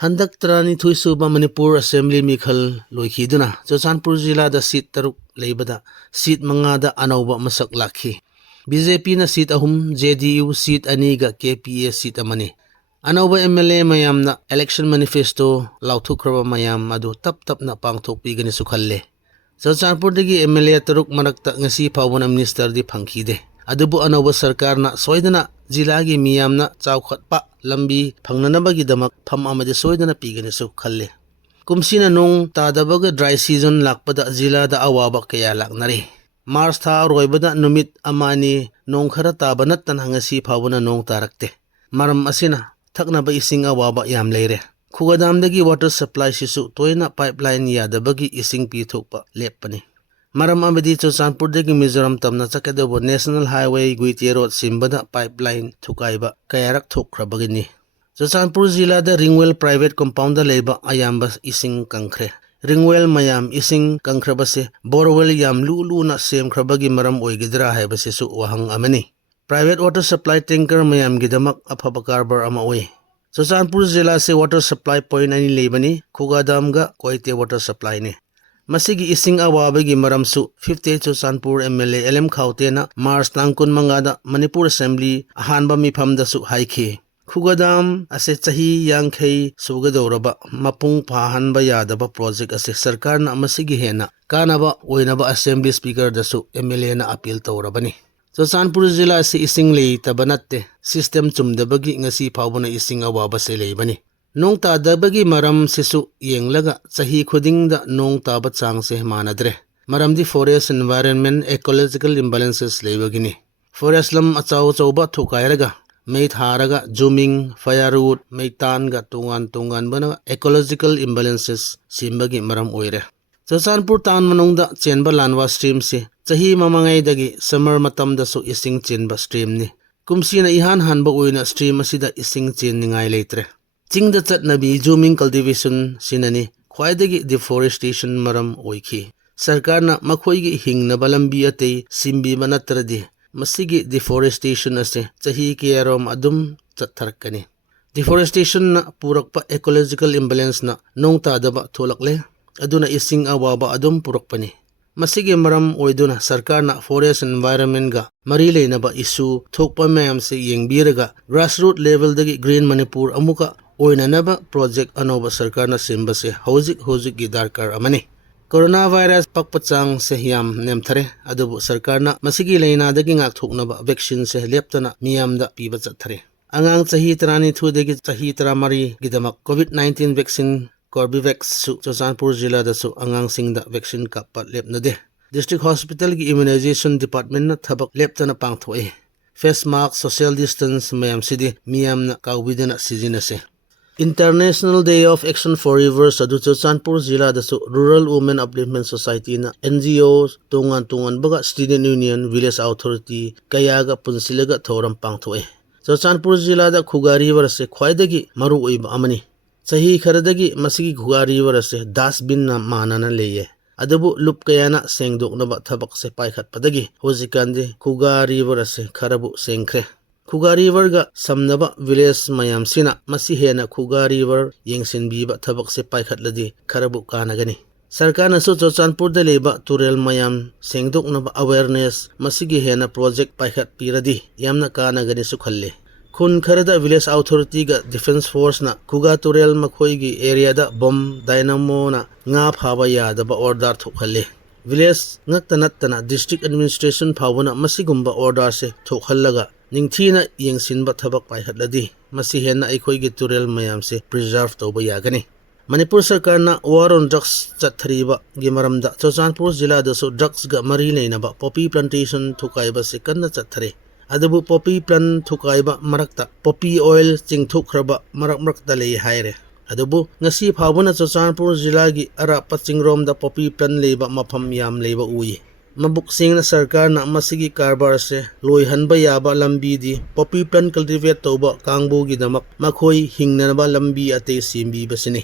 Handak Trani Thuisuba Manipur Assembly Mikhal Loikiduna, Churachandpur Jila da seat Taruk Leibada, seat Mangada Anova Masak Laki. BJP na seat ahum, JDU seat Aniga KPA seat Amani. Anova MLA mayam na election manifesto Lautukraba mayam adu tap na pangthokpi gani sukhalle. Churachandpur dagi MLA Taruk Marakta ngasi Pawon Minister di Phangkhide. Adubu Anova Sarkar na soidana Jilagi miyam na chawkhatpa lambi phangnanabagi damak pham amade soidana pigani su khalle. Kumsina nung tadabaga dry season lakpada jila da awaba kaya laknari. Mars tha roibada numit amani nong khara tabanat tan hangasi phawuna nong tarakte. Maram asina thaknaba ising awaba yam leire. Khugadamdagi water supply sisu toina pipeline yadabagi ising pithokpa leppani. Maram amadi Churachandpur dagi Mizoram tamna chakadabo National Highway Guitia Road simbada pipeline thukaiba kayarak thokrabagini. Churachandpur Jila da Ringwell Private Compound da leba ayamba ising kangkhre. Ringwell mayam ising kangkhrabase borewell yam lulu na semkhrabagi maram oigidra haibase su wahang amani. Private water supply tanker mayam gidamak afaba karbar ama oi. Churachandpur Jila se water supply point ani lebani Khugadam ga Koite water supply ne. Masigi ising awabagi maramsu 50 Churachandpur MLA LM Khaute Mars Tangkun Mangada Manipur Assembly ahanba mifamda su haikhe. Khugadam ase chahi yangkhei sugadoraba mapung phahanba yadaba project ase sarkar na masigi hena kanaba oinaba Assembly Speaker dasu MLA na appeal tawrabani. Churachandpur Jila ase ising lei tabanatte system chumdabagi ngasi phawbana ising awaba se leibani. Nong tadabagi maram sisu yenglaga chahi khudingda nong tabat changse manadre. Maram di forest environment ecological imbalances leibagini. Forest lam achaw chawba thukairaga mei tharaga zooming firewood meitan ga tungan bana ecological imbalances simbagi maram oire. Churachandpur town manungda chenba lanwa stream se chahi mamangai dagi summer matamda su ising chenba stream ni. Kumsina ihan hanba oina stream asida ising chen ningai leitre. Chingda chatnabi zooming cultivation sinani khwaidagi deforestation maram oikhi. Sarkarna makhoigi hingnaba lambi atei simbi manatradi masigi deforestation ase chahi kiyarom adum chatharkani. Deforestation na purakpa ecological imbalance na nong tadaba tholakle aduna ising awaba adum purakpani. Masigi maram oiduna sarkarna forest environment ga mari leinaba issue thokpa mayam se yengbiraga grassroots level dagi green Manipur amuka oinanaba project anoba sarkarna simbase hojik gi darkar amani. Coronavirus pakpachang se yam nemthare adubu sarkarna masigi leina dagi ngak thoknaba vaccine se leptana miyamda piba chathare. Angang chahi 32 dagi chahi 30 gidamak COVID-19 vaccine Corbevax su Churachandpur Jila da su angang singda vaccine kappa lepnade. District Hospital gi immunization department na thabak leptana pangthoi. Face mask social distance mayam sidi miyam na kawbidana sizinase. International Day of Action for Rivers adu Churachandpur Jila da su Rural Women Upliftment Society na NGOs tungan baga Student Union Village Authority kayaga punsilaga thoram pangthoi. Churachandpur Jila da Khuga River se khwaidagi maru oiba amani. Chahi kharadagi masigi Khuga River se dustbin na manana leye. Adabu lup kayana sengdoknaba thabak se paikhatpadagi hojikande Khuga River se kharabu sengkhre. Khuga River ga samnaba village mayam sina masi hena Khuga River yengsinbiba thabak se paikhatladi kharabu kanagani. Sarkarna su Churachandpur da leba turel mayam sengdoknaba awareness masigi hena project paikhat piradi yamna kanagani su khalle. Khun kharada village authority ga defense force na Khuga turel makhoi gi area da bomb dynamo na nga phaba yadaba order thokhalle. Village ngaktanatana district administration phawuna masigumba order se thokhallaga ningthina yengsinba thabak paikhatladi masi hena aikhoi gi turel mayam se preserve toba yagani. Manipur Sarkarna war on drugs chathariba gi maramda Churachandpur Jila da su drugs ga mari leinaba poppy plantation thukaiba se kanna chathare. Adabu poppy plant thukaiba marakta poppy oil chingthukhraba marakta lei haire. Adabu ngasi phawuna Churachandpur Jila gi ara pachingrom da poppy plant leiba mafam yam leiba ui. Mabuk singna sarkarna masigi karbar se loihanba yaba lambi di poppy plant cultivate toba kangbu gi damak makhoi hingnanaba lambi ate simbi basini.